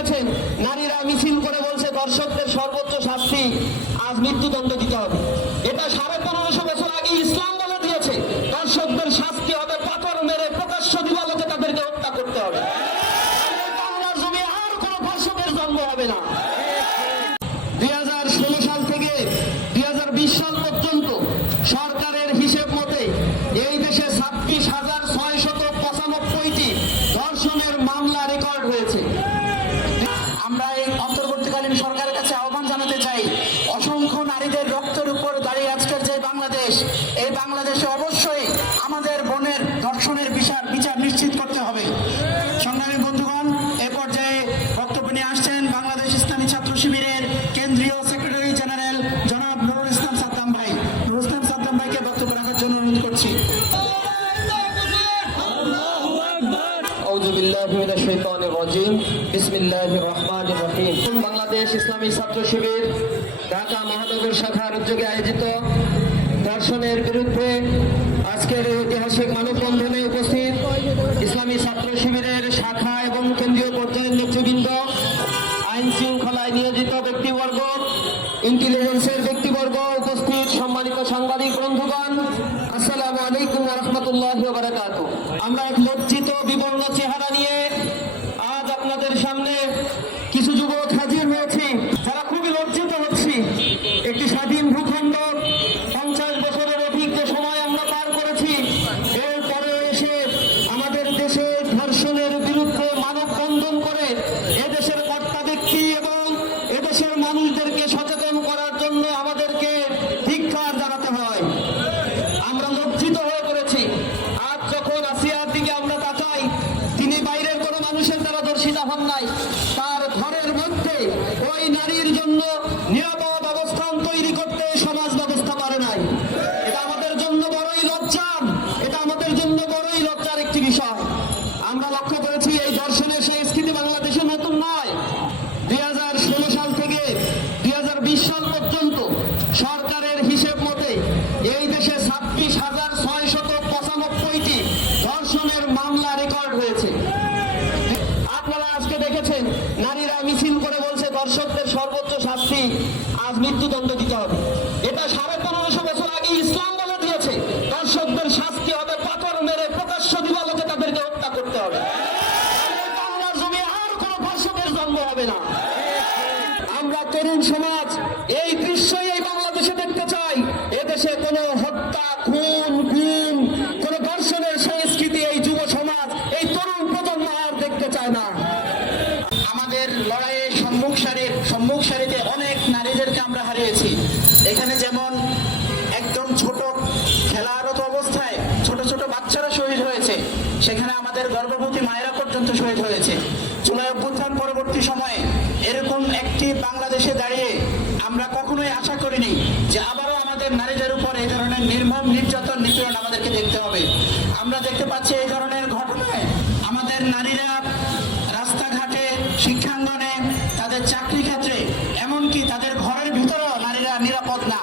দেখেছেন নারীরা মিছিল করে বলছে, দর্শকদের সর্বোচ্চ শাস্তি আজ মৃত্যুদণ্ড দিতে হবে। এটা সাড়ে পনেরোশো বছর আগে ইসলাম বলে দিয়েছে, দর্শকদের শাস্তি হবে, পাথর মেরে প্রকাশ্য দিবালোকে তাদেরকে হত্যা করতে হবে। আর কোনো দর্শকের জন্ম হবে না। হাজার পর্যন্ত সরকারের এই দেশে হাজার ছয়শত পঁচানব্বইটি ধর্ষণের মামলা রেকর্ড হয়েছে। অসংখ্য নারীদের রক্তের বাংলাদেশ ইসলামী ছাত্র শিবির, ঢাকা মহানগর শাখার উদ্যোগে আয়োজিত ধর্ষণের বিরুদ্ধে আজকের ঐতিহাসিক মানববন্ধনে উপস্থিত ইসলামী ছাত্র শিবিরের শাখা এবং কেন্দ্রীয় পর্যায়ের নেতৃবৃন্দ, আইন শৃঙ্খলায় নিয়োজিত ব্যক্তিবর্গ, ইন্টেলিজেন্সের ব্যক্তিবর্গ উপস্থিত সম্মানিত সাংবাদিক বন্ধুগণ, আসসালামু আলাইকুম রহমতুল্লাহ বারাকাত আমরা আপনাদের সামনে কিছু যুবক হাজির হয়েছি। যারা খুবই লজ্জিত হচ্ছি। একটি স্বাধীন ভূখণ্ড পঞ্চাশ বছরের অধিক যে সময় আমরা পার করেছি, এরপরে এসে আমাদের দেশে ধর্ষণের বিরুদ্ধে মানব মানববন্ধন করে এদেশের কর্তা ব্যক্তি এবং এদেশের মানুষদেরকে সচেতন করার জন্য আমাদেরকে ধিক্কার জানাতে হয়। আমরা লজ্জিত হয়ে পড়েছি। আজ যখন আসিয়ার দিকে আমরা তাকাই, তিনি বাইরের কোনো মানুষের দর্শিতা নাই তার ঘরের মধ্যে ওই নারীর জন্য নিরাপদ অবস্থান তৈরি করতে সমাজ ব্যবস্থা পারে নাই এটা আমাদের জন্য বড়ই লজ্জার এটা আমাদের জন্য বড়ই লজ্জার একটি বিষয় আমরা লক্ষ্য করেছি এই দর্শনের সংস্কৃতি বাংলাদেশে নতুন নয় দুই হাজার ষোলো সাল থেকে দুই হাজার বিশ সাল পর্যন্ত সরকারের হিসেব মতে এই দেশে ছাব্বিশ হাজার ছয়শত পঁচানব্বইটি ধর্ষণের মামলা রেকর্ড হয়েছে আপনারা আজকে দেখেছেন নারীরা মিছিল করে বলছে দর্শকদের সর্বোচ্চ শাস্তি আজ মৃত্যুদণ্ড দিতে হবে। এটা সাড়ে পনেরোশো বছর আগে ইসলাম বলে দিয়েছে। দর্শকদের শাস্তি হবে, পাথর মেরে প্রকাশ্য দিবালোকে তাদেরকে হত্যা করতে হবে। বাংলার জমি আর কোনো দর্শকের জন্ম হবে না। আমরা তরুণ সমাজ, এই দৃশ্যই এই বাংলাদেশে দেখতে চাই। এদেশে কোনো হত্যা, খুন, গুম, কোনো দর্শনের সংস্কৃতি এই যুব সমাজ, এই তরুণ প্রজন্ম আর দেখতে চায় না। আমাদের লড়াইয়ে পর্যন্ত শহীদ হয়েছে জুলাই অভ্যুত্থান পরবর্তী সময়ে এরকম একটি বাংলাদেশে দাঁড়িয়ে আমরা কখনোই আশা করিনি যে আবারও আমাদের নারীদের উপর এই ধরনের নির্মম, নির্যাতন, নিপীড়ন আমাদেরকে দেখতে হবে। আমরা দেখতে পাচ্ছি এই ধরনের ঘটনায় আমাদের নারীরা রাস্তাঘাটে, শিক্ষাঙ্গনে, তাদের চাকরি ক্ষেত্রে, এমনকি তাদের ঘরের ভিতরেও নারীরা নিরাপদ না।